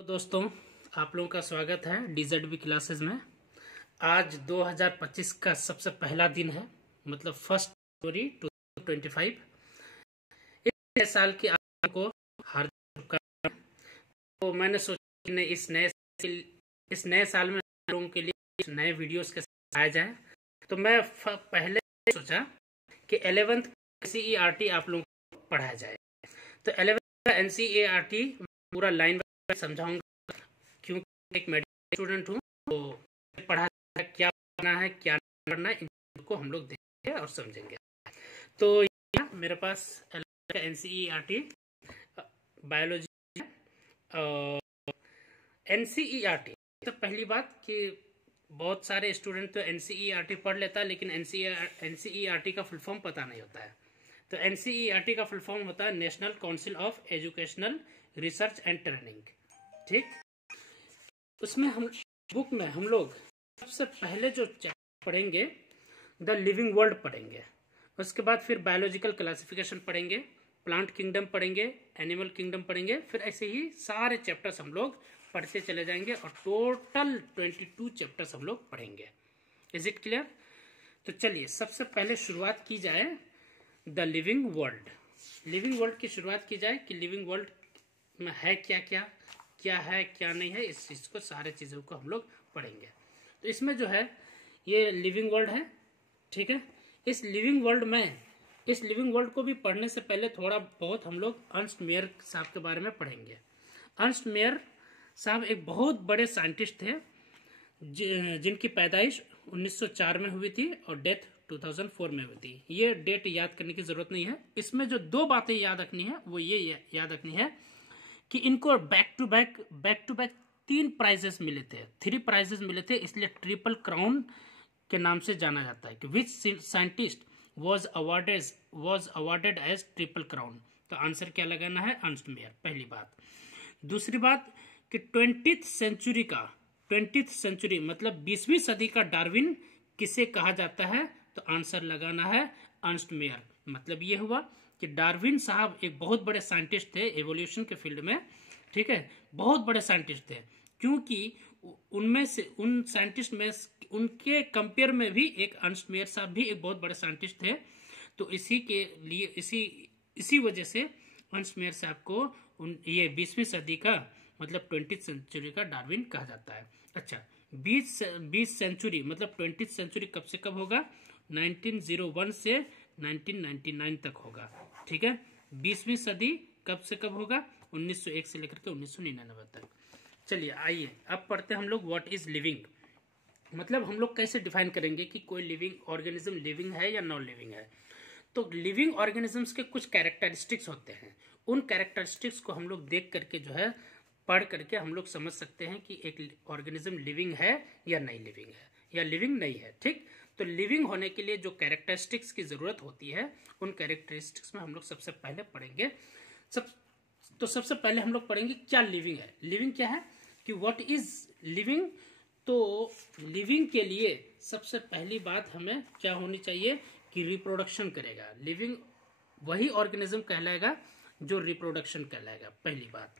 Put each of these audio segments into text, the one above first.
तो दोस्तों, आप लोगों का स्वागत है DZB क्लासेस में। आज 2025 का सबसे पहला दिन है, मतलब 1 जनवरी 2025। इस नए साल की आपको हार्दिक शुभकामनाएं। तो मैंने सोचा कि इस नए साल में लोगों के लिए नए वीडियोस के साथ आया जाए। तो मैं पहले सोचा कि 11th NCERT आप लोगों को पढ़ाया जाए। तो 11th का NCERT पूरा लाइन बाय समझाऊंगा, क्योंकि एक मेडिकल स्टूडेंट हूँ, तो पढ़ा क्या पढ़ना है क्या नहीं पढ़ना है, इनको हम लोग देखेंगे और समझेंगे। तो यहाँ मेरे पास NCERT बायोलॉजी और NCERT। तो पहली बात कि बहुत सारे स्टूडेंट तो NCERT पढ़ लेता है, लेकिन NCERT का फुल फॉर्म पता नहीं होता है। तो NCERT का फुल फॉर्म होता है national council of educational research and training. ठीक, उसमें हम बुक में हम लोग सबसे पहले जो चैप्टर पढ़ेंगे द लिविंग वर्ल्ड पढ़ेंगे। उसके बाद फिर बायोलॉजिकल क्लासिफिकेशन पढ़ेंगे, प्लांट किंगडम पढ़ेंगे, एनिमल किंगडम पढ़ेंगे। फिर ऐसे ही सारे चैप्टर्स हम लोग पढ़ते चले जाएंगे और टोटल 22 चैप्टर्स हम लोग पढ़ेंगे। Is it clear? तो चलिए सबसे पहले शुरुआत की जाए the living world. Living world की शुरुआत की जाए कि लिविंग वर्ल्ड में है क्या क्या क्या है क्या नहीं है, इस चीज को सारे चीजों को हम लोग पढ़ेंगे। तो इसमें जो है ये लिविंग वर्ल्ड है, ठीक है। इस लिविंग वर्ल्ड को भी पढ़ने से पहले थोड़ा बहुत हम लोग अर्नस्ट मेयर साहब के बारे में पढ़ेंगे। अर्नस्ट मेयर साहब एक बहुत बड़े साइंटिस्ट थे, जिनकी पैदाइश 1904 में हुई थी और डेथ 2004 में हुई थी। ये डेट याद करने की जरूरत नहीं है। इसमें जो दो बातें याद रखनी है वो ये याद रखनी है कि इनको बैक टू बैक 3 प्राइजेस मिले थे, 3 प्राइजेस मिले थे, इसलिए ट्रिपल क्राउन के नाम से जाना जाता है कि which scientist was awarded as triple crown. तो आंसर क्या लगाना है? अर्नस्ट मेयर, पहली बात। दूसरी बात कि 20th सेंचुरी मतलब 20वीं सदी का डार्विन किसे कहा जाता है? तो आंसर लगाना है अर्नस्ट मेयर। मतलब ये हुआ कि डार्विन साहब एक बहुत बड़े साइंटिस्ट थे एवोल्यूशन के फील्ड में, ठीक है, बहुत बड़े साइंटिस्ट थे, क्योंकि उनमें से उन साइंटिस्ट में उनके कंपेयर में भी एक अर्नस्ट मेयर साहब भी एक बहुत बड़े साइंटिस्ट थे। तो इसी के लिए इसी वजह से अर्नस्ट मेयर साहब को ये 20वीं सदी का मतलब 20th सेंचुरी का डार्विन कहा जाता है। अच्छा, 20 सेंचुरी मतलब 20th सेंचुरी कब से कब होगा? 1901 से 1999 तक होगा, ठीक है। 20वीं सदी कब से कब होगा? 1901 से लेकर के 1999 तक। चलिए आइए अब पढ़ते हैं हम लोग व्हाट इज लिविंग। मतलब हम लोग कैसे डिफाइन करेंगे कि कोई लिविंग ऑर्गेनिज्म लिविंग है या नॉन लिविंग है। तो लिविंग ऑर्गेनिजम्स के कुछ कैरेक्टरिस्टिक्स होते हैं, उन कैरेक्टरिस्टिक्स को हम लोग देख करके जो है पढ़ करके हम लोग समझ सकते हैं कि एक ऑर्गेनिज्म लिविंग है या नहीं लिविंग है या लिविंग नहीं है, ठीक। तो लिविंग होने के लिए जो कैरेक्टरिस्टिक्स की जरूरत होती है उन कैरेक्टरिस्टिक्स में हम लोग सबसे पहले पढ़ेंगे। सबसे पहले हम लोग पढ़ेंगे क्या लिविंग है। लिविंग क्या है कि व्हाट इज लिविंग। तो लिविंग के लिए सबसे पहली बात हमें क्या होनी चाहिए कि रिप्रोडक्शन करेगा। लिविंग वही ऑर्गेनिज्म कहलाएगा जो रिप्रोडक्शन कहलाएगा, पहली बात।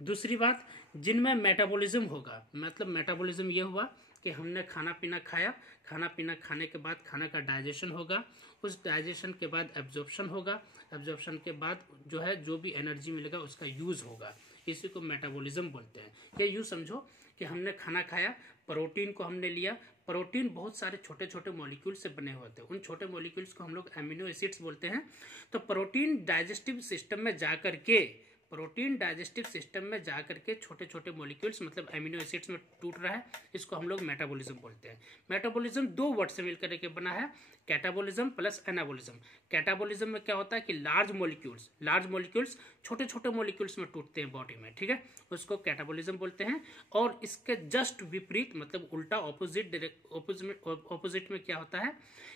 दूसरी बात, जिनमें मेटाबॉलिज्म होगा। मतलब मेटाबॉलिज्म ये हुआ कि हमने खाना पीना खाया, खाना पीना खाने के बाद खाना का डाइजेशन होगा, उस डाइजेशन के बाद एब्जॉर्प्शन होगा, एब्जॉर्प्शन के बाद जो है जो भी एनर्जी मिलेगा उसका यूज होगा, इसी को मेटाबॉलिज्म बोलते हैं। या यूँ समझो कि हमने खाना खाया, प्रोटीन को हमने लिया, प्रोटीन बहुत सारे छोटे छोटे मॉलिक्यूल से बने हुए थे, उन छोटे मॉलिक्यूल्स को हम लोग एमिनो एसिड्स बोलते हैं। तो प्रोटीन डाइजेस्टिव सिस्टम में जाकर के छोटे छोटे मॉलिक्यूल्स मतलब एमिनो एसिड्स में टूट रहा है, इसको हम लोग मेटाबॉलिज्म बोलते हैं। मेटाबॉलिज्म 2 वर्ड से मिलकर के बना है, कैटाबॉलिज्म प्लस एनाबॉलिज्म। कैटाबॉलिज्म में क्या होता है कि लार्ज मॉलिक्यूल्स छोटे छोटे मॉलिक्यूल्स में टूटते हैं बॉडी में, ठीक है, उसको कैटाबॉलिज्म बोलते हैं। और इसके जस्ट विपरीत मतलब उल्टा ऑपोजिट में क्या होता है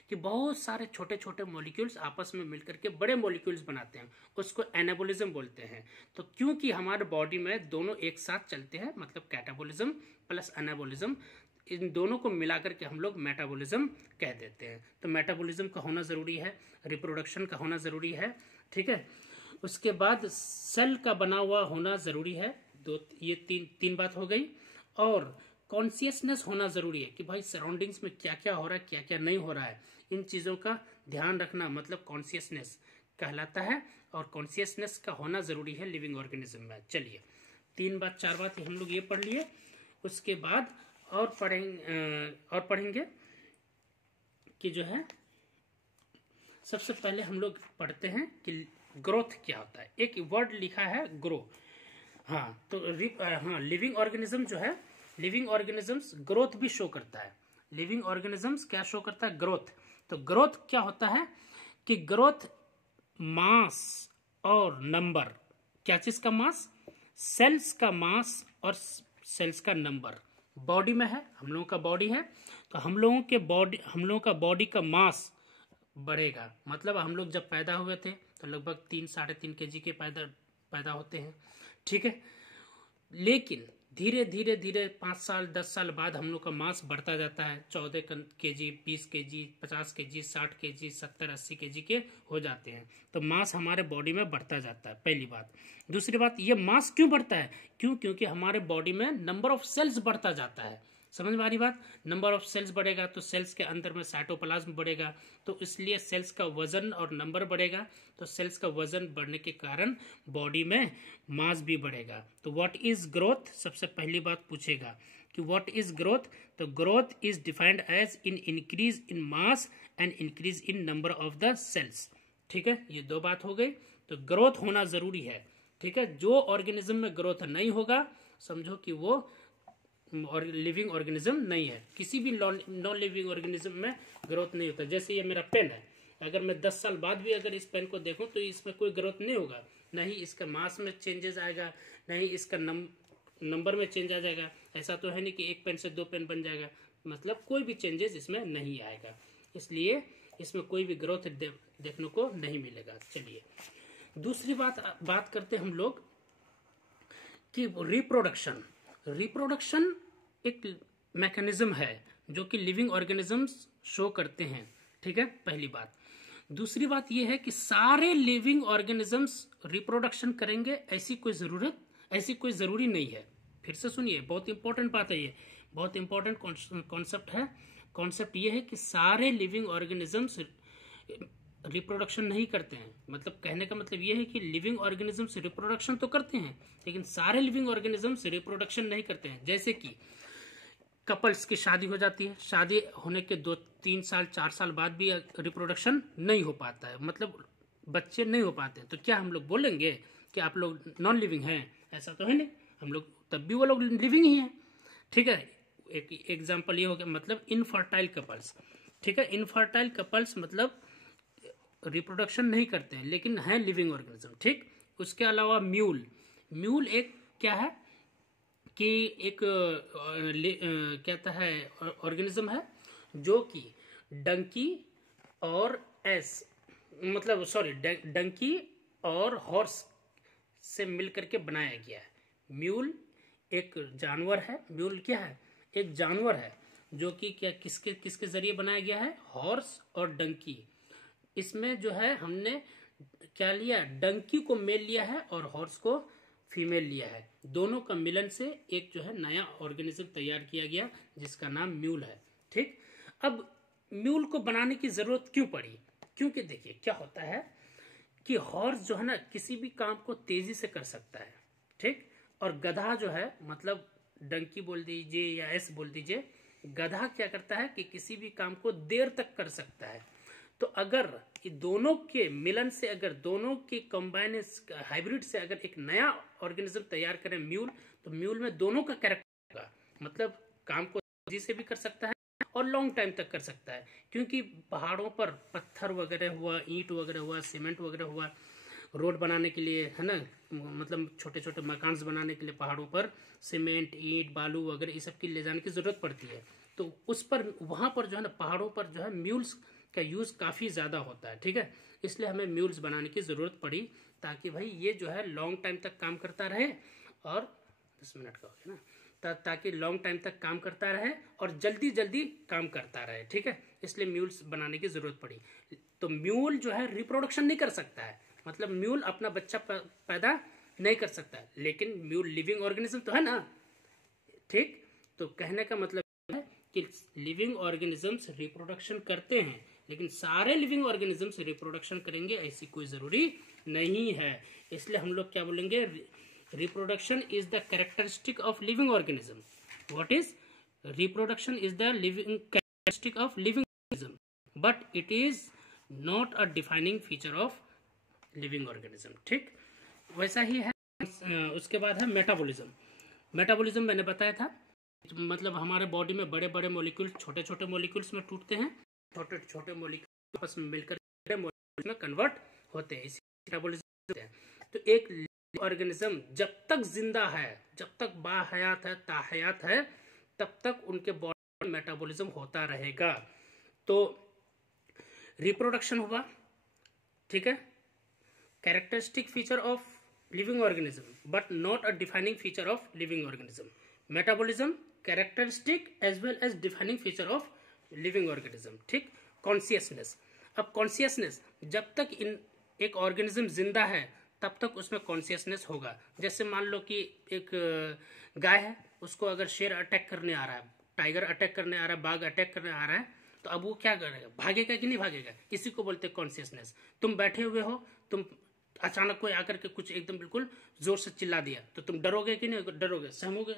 कि बहुत सारे छोटे छोटे मॉलिक्यूल्स आपस में मिलकर के बड़े मॉलिक्यूल्स बनाते हैं, उसको एनाबॉलिज्म बोलते हैं। तो क्योंकि हमारे बॉडी में दोनों एक साथ चलते हैं, मतलब कैटाबॉलिज्म प्लस एनाबॉलिज्म, इन दोनों को मिलाकर के हम लोग मेटाबॉलिज्म कह देते हैं। तो मेटाबॉलिज्म का होना जरूरी है, रिप्रोडक्शन का होना जरूरी है, ठीक है। उसके बाद सेल का बना हुआ होना जरूरी है, ये तीन बात हो गई। और कॉन्शियसनेस होना जरूरी है कि भाई सराउंडिंग्स में क्या क्या हो रहा है, क्या क्या नहीं हो रहा है, इन चीजों का ध्यान रखना मतलब कॉन्शियसनेस कहलाता है। और कॉन्शियसनेस का होना जरूरी है लिविंग ऑर्गेनिज्म में। चलिए 4 बात हम लोग ये पढ़ लिए। उसके बाद और पढ़ेंगे कि जो है सबसे पहले हम लोग पढ़ते हैं कि ग्रोथ क्या होता है। एक वर्ड लिखा है ग्रो। हाँ तो लिविंग ऑर्गेनिज्म जो है, लिविंग ऑर्गेनिजम्स ग्रोथ भी शो करता है। लिविंग ऑर्गेनिजम्स क्या शो करता है? ग्रोथ। तो ग्रोथ क्या होता है कि ग्रोथ मास और नंबर, क्या चीज का मास? सेल्स का मास और सेल्स का नंबर बॉडी में है। हम लोगों का बॉडी है तो हम लोगों का बॉडी का मास बढ़ेगा। मतलब हम लोग जब पैदा हुए थे तो लगभग 3-3.5 kg के पैदा होते हैं, ठीक है। लेकिन धीरे धीरे धीरे 5 साल 10 साल बाद हम लोग का मास बढ़ता जाता है। 14 kg, 20 kg, 50 kg, 60 kg, 70-80 kg के हो जाते हैं। तो मास हमारे बॉडी में बढ़ता जाता है, पहली बात। दूसरी बात, ये मास क्यों बढ़ता है? क्योंकि हमारे बॉडी में नंबर ऑफ सेल्स बढ़ता जाता है। समझ में आ रही बात? नंबर ऑफ सेल्स बढ़ेगा तो सेल्स के अंदर में साइटोप्लाज्म बढ़ेगा, तो इसलिए सेल्स का वजन और नंबर बढ़ेगा। तो सेल्स का वजन बढ़ने के कारण बॉडी में मास भी बढ़ेगा। तो व्हाट इज ग्रोथ? सबसे पहली बात पूछेगा कि व्हाट इज ग्रोथ। तो growth is defined as in increase in mass and increase in number of the cells. ठीक है, ये 2 बात हो गई। तो ग्रोथ होना जरूरी है, ठीक है। जो ऑर्गेनिज्म में ग्रोथ नहीं होगा समझो कि वो और लिविंग ऑर्गेनिज्म नहीं है। किसी भी नॉन लिविंग ऑर्गेनिज्म में ग्रोथ नहीं होता। जैसे ये मेरा पेन है, अगर मैं 10 साल बाद भी अगर इस पेन को देखूं तो इसमें कोई ग्रोथ नहीं होगा। नहीं इसका मास में चेंजेस आएगा, नहीं इसका नंबर में चेंज आ जाएगा। ऐसा तो है नहीं कि एक पेन से 2 पेन बन जाएगा, मतलब कोई भी चेंजेस इसमें नहीं आएगा। इसलिए इसमें कोई भी ग्रोथ देखने को नहीं मिलेगा। चलिए दूसरी बात करते हम लोग कि रिप्रोडक्शन एक मैकेनिज्म है जो कि लिविंग ऑर्गेनिजम्स शो करते हैं, ठीक है, पहली बात। दूसरी बात यह है कि सारे लिविंग ऑर्गेनिजम्स रिप्रोडक्शन करेंगे ऐसी कोई जरूरी नहीं है। फिर से सुनिए, बहुत इंपॉर्टेंट बात है, ये बहुत इंपॉर्टेंट कॉन्सेप्ट है। कॉन्सेप्ट ये है कि सारे लिविंग ऑर्गेनिजम्स रिप्रोडक्शन नहीं करते हैं। मतलब कहने का मतलब ये है कि लिविंग ऑर्गेनिजम्स रिप्रोडक्शन तो करते हैं लेकिन सारे लिविंग ऑर्गेनिजम्स रिप्रोडक्शन नहीं करते हैं। जैसे कि कपल्स की शादी हो जाती है, शादी होने के 2-3 साल 4 साल बाद भी रिप्रोडक्शन नहीं हो पाता है, मतलब बच्चे नहीं हो पाते हैं। तो क्या हम लोग बोलेंगे कि आप लोग नॉन लिविंग हैं? ऐसा तो है नहीं, हम लोग तब भी वो लोग लिविंग ही हैं, ठीक है। एक एग्जाम्पल ये हो गया, मतलब इनफर्टाइल कपल्स, ठीक है। इनफर्टाइल कपल्स मतलब रिप्रोडक्शन नहीं करते हैं लेकिन है लिविंग ऑर्गेनिज्म, ठीक। उसके अलावा म्यूल एक क्या है कि एक कहता है ऑर्गेनिज्म है जो कि डंकी और डंकी और हॉर्स से मिलकर के बनाया गया है। म्यूल एक जानवर है। म्यूल क्या है? एक जानवर है जो कि क्या किसके जरिए बनाया गया है? हॉर्स और डंकी। इसमें जो है हमने क्या लिया? डंकी को मेल लिया है और हॉर्स को फीमेल लिया है। दोनों का मिलन से एक जो है नया ऑर्गेनिज्म तैयार किया गया जिसका नाम म्यूल है, ठीक। अब म्यूल को बनाने की जरूरत क्यों पड़ी? क्योंकि देखिए क्या होता है कि हॉर्स जो है ना किसी भी काम को तेजी से कर सकता है, ठीक। और गधा जो है, मतलब डंकी बोल दीजिए या एस बोल दीजिए, गधा क्या करता है कि किसी भी काम को देर तक कर सकता है। तो अगर दोनों के मिलन से, अगर दोनों के कंबाइन हाइब्रिड से अगर एक नया ऑर्गेनिज्म तैयार करें म्यूल, तो म्यूल में दोनों का कैरेक्टर होगा, मतलब काम को तेजी से भी कर सकता है और लॉन्ग टाइम तक कर सकता है। क्योंकि पहाड़ों पर पत्थर वगैरह हुआ, ईंट वगैरह हुआ, सीमेंट वगैरह हुआ, रोड बनाने के लिए, है ना, मतलब छोटे छोटे मकान बनाने के लिए पहाड़ों पर सीमेंट, ईंट, बालू वगैरह ये सब की ले जाने की जरूरत पड़ती है। तो उस पर वहां पर जो है ना पहाड़ों पर जो है म्यूल्स का यूज काफी ज्यादा होता है, ठीक है। इसलिए हमें म्यूल्स बनाने की जरूरत पड़ी ताकि भाई ये जो है लॉन्ग टाइम तक काम करता रहे और 10 मिनट का हो गया ना, ताकि लॉन्ग टाइम तक काम करता रहे और जल्दी जल्दी काम करता रहे, ठीक है। इसलिए म्यूल्स बनाने की जरूरत पड़ी। तो म्यूल जो है रिप्रोडक्शन नहीं कर सकता है, मतलब म्यूल अपना बच्चा पैदा नहीं कर सकता, लेकिन लिविंग ऑर्गेनिज्म तो है ना, ठीक। तो कहने का मतलब है कि लिविंग ऑर्गेनिजम्स रिप्रोडक्शन करते हैं, लेकिन सारे लिविंग ऑर्गेनिजम्स रिप्रोडक्शन करेंगे ऐसी कोई जरूरी नहीं है। इसलिए हम लोग क्या बोलेंगे, reproduction is the characteristic of living organism. What is reproduction is the living characteristic of living organism, but it is not a defining feature of living organism, ठीक। वैसा ही है। उसके बाद है मेटाबॉलिज्म। मेटाबॉलिज्म मैंने बताया था, मतलब हमारे बॉडी में बड़े बड़े मॉलिक्यूल्स छोटे छोटे मॉलिक्यूल्स में टूटते हैं, छोटे छोटे मॉलिक्यूल आपस में मिलकर बड़े मॉलिक्यूल्स में कन्वर्ट होते हैं, इसी मेटाबॉलिज्म है। तो एक ऑर्गेनिज्म जब तक जिंदा है, जब तक बाहयात है, ताहयात है, तब तक उनके बॉडी में मेटाबॉलिज्म होता रहेगा। तो रिप्रोडक्शन हुआ, ठीक है, characteristic feature of living organism but not a defining feature of living organism. Metabolism characteristic as well as defining feature of living organism, ठीक। कॉन्शियसनेस, अब कॉन्शियसनेस जब तक एक ऑर्गेनिज्म जिंदा है तब तक उसमें कॉन्शियसनेस होगा। जैसे मान लो कि एक गाय है, उसको अगर शेर अटैक करने आ रहा है, टाइगर अटैक करने आ रहा है, बाघ अटैक करने आ रहा है, तो अब वो क्या करेगा, भागेगा कि नहीं भागेगा, इसी को बोलते हैं कॉन्शियसनेस। तुम बैठे हुए हो, तुम अचानक कोई आकर के कुछ एकदम बिल्कुल जोर से चिल्ला दिया, तो तुम डरोगे कि नहीं डरोगे, सहमोगे,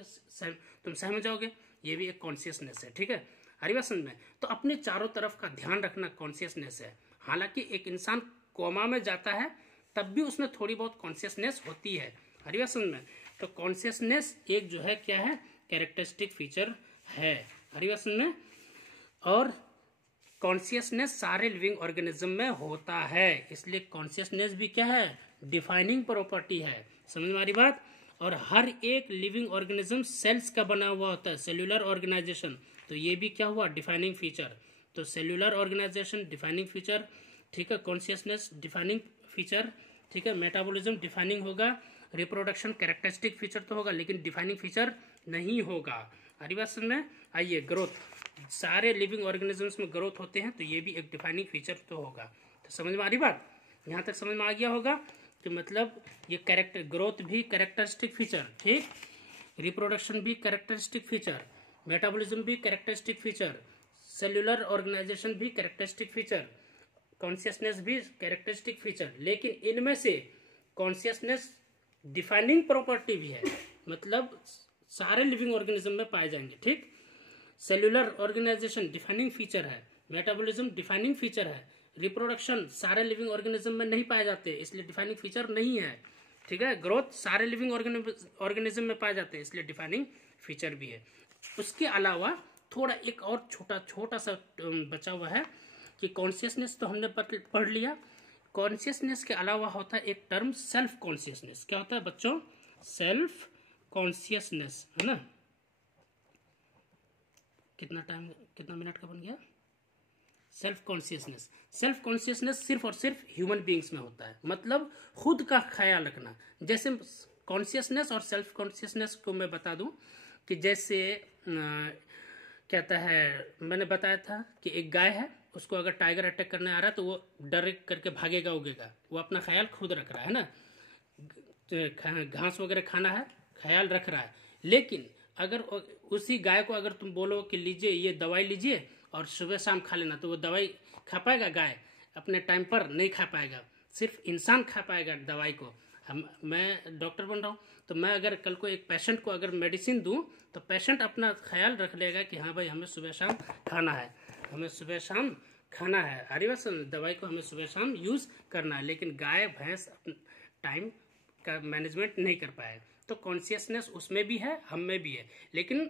तुम सहम जाओगे, ये भी एक कॉन्शियसनेस है, ठीक है। हरी बात समझ में। तो अपने चारों तरफ का ध्यान रखना कॉन्शियसनेस है। हालांकि एक इंसान कोमा में जाता है तब भी उसमें थोड़ी बहुत कॉन्शियसनेस होती है, हरी बात समझ में। तो कॉन्शियसनेस एक जो है क्या है, कैरेक्टरिस्टिक फीचर है, हरी बात समझ में। और कॉन्शियसनेस सारे लिविंग ऑर्गेनिज्म में होता है, इसलिए कॉन्शियसनेस भी क्या है, डिफाइनिंग प्रॉपर्टी है, समझ में आ रही बात। और हर एक लिविंग ऑर्गेनिज्म सेल्स का बना हुआ होता है, सेल्यूलर ऑर्गेनाइजेशन, तो ये भी क्या हुआ, डिफाइनिंग फीचर। तो सेल्यूलर ऑर्गेनाइजेशन डिफाइनिंग फीचर, ठीक है। कॉन्शियसनेस डिफाइनिंग फीचर, ठीक है। मेटाबॉलिज्म डिफाइनिंग होगा, रिप्रोडक्शन कैरेक्टरिस्टिक फीचर तो होगा लेकिन डिफाइनिंग फीचर नहीं होगा, हरी बात समझ में। आइए ग्रोथ, सारे लिविंग ऑर्गेनिजम्स में ग्रोथ होते हैं, तो ये भी एक डिफाइनिंग फीचर तो होगा। तो समझ में आ रही बात, यहाँ तक समझ में आ गया होगा कि मतलब ये कैरेक्टर, ग्रोथ भी कैरेक्टरिस्टिक फीचर, ठीक, रिप्रोडक्शन भी कैरेक्टरिस्टिक फीचर, मेटाबॉलिज्म भी कैरेक्टरिस्टिक फीचर, सेल्यूलर ऑर्गेनाइजेशन भी कैरेक्टरिस्टिक फीचर, कॉन्शियसनेस भी कैरेक्टरिस्टिक फीचर। लेकिन इनमें से कॉन्शियसनेस डिफाइनिंग प्रॉपर्टी भी है, मतलब सारे लिविंग ऑर्गेनिज्म में पाए जाएंगे, ठीक। सेल्यूलर ऑर्गेनाइजेशन डिफाइनिंग फीचर है, मेटाबॉलिज्म डिफाइनिंग फीचर है, रिप्रोडक्शन सारे लिविंग ऑर्गेनिज्म में नहीं पाए जाते इसलिए डिफाइनिंग फीचर नहीं है, ठीक है। ग्रोथ सारे लिविंग ऑर्गेनिज्म में पाए जाते हैं इसलिए डिफाइनिंग फीचर भी है। उसके अलावा थोड़ा एक और छोटा सा बचा हुआ है कि कॉन्शियसनेस तो हमने पढ़ लिया। कॉन्शियसनेस के अलावा होता है एक टर्म सेल्फ कॉन्शियसनेस। क्या होता है बच्चों, सेल्फ कॉन्शियसनेस, है ना। कितना मिनट का बन गया। सेल्फ कॉन्शियसनेस, सेल्फ कॉन्शियसनेस सिर्फ और सिर्फ ह्यूमन बीइंग्स में होता है, मतलब खुद का ख्याल रखना। जैसे कॉन्शियसनेस और सेल्फ कॉन्शियसनेस को मैं बता दूं कि जैसे कहता है, मैंने बताया था कि एक गाय है, उसको अगर टाइगर अटैक करने आ रहा है तो वो डर करके भागेगा उगेगा, वो अपना ख्याल खुद रख रहा है ना, घास वगैरह खाना है, ख्याल रख रहा है। लेकिन अगर उसी गाय को अगर तुम बोलो कि लीजिए ये दवाई लीजिए और सुबह शाम खा लेना, तो वो दवाई खा पाएगा? गाय अपने टाइम पर नहीं खा पाएगा, सिर्फ इंसान खा पाएगा दवाई को। मैं डॉक्टर बन रहा हूँ, तो मैं अगर कल को एक पेशेंट को अगर मेडिसिन दूं तो पेशेंट अपना ख्याल रख लेगा कि हाँ भाई हमें सुबह शाम खाना है, हमें सुबह शाम खाना है, हरी बात समझ, दवाई को हमें सुबह शाम यूज करना है। लेकिन गाय भैंस टाइम का मैनेजमेंट नहीं कर पाए। तो कॉन्शियसनेस उसमें भी है, हम में भी है, लेकिन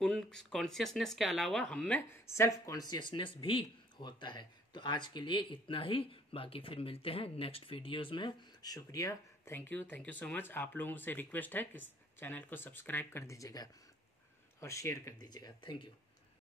उन कॉन्शियसनेस के अलावा हम में सेल्फ कॉन्शियसनेस भी होता है। तो आज के लिए इतना ही, बाकी फिर मिलते हैं नेक्स्ट वीडियोस में। शुक्रिया, थैंक यू सो मच। आप लोगों से रिक्वेस्ट है कि चैनल को सब्सक्राइब कर दीजिएगा और शेयर कर दीजिएगा। Thank you.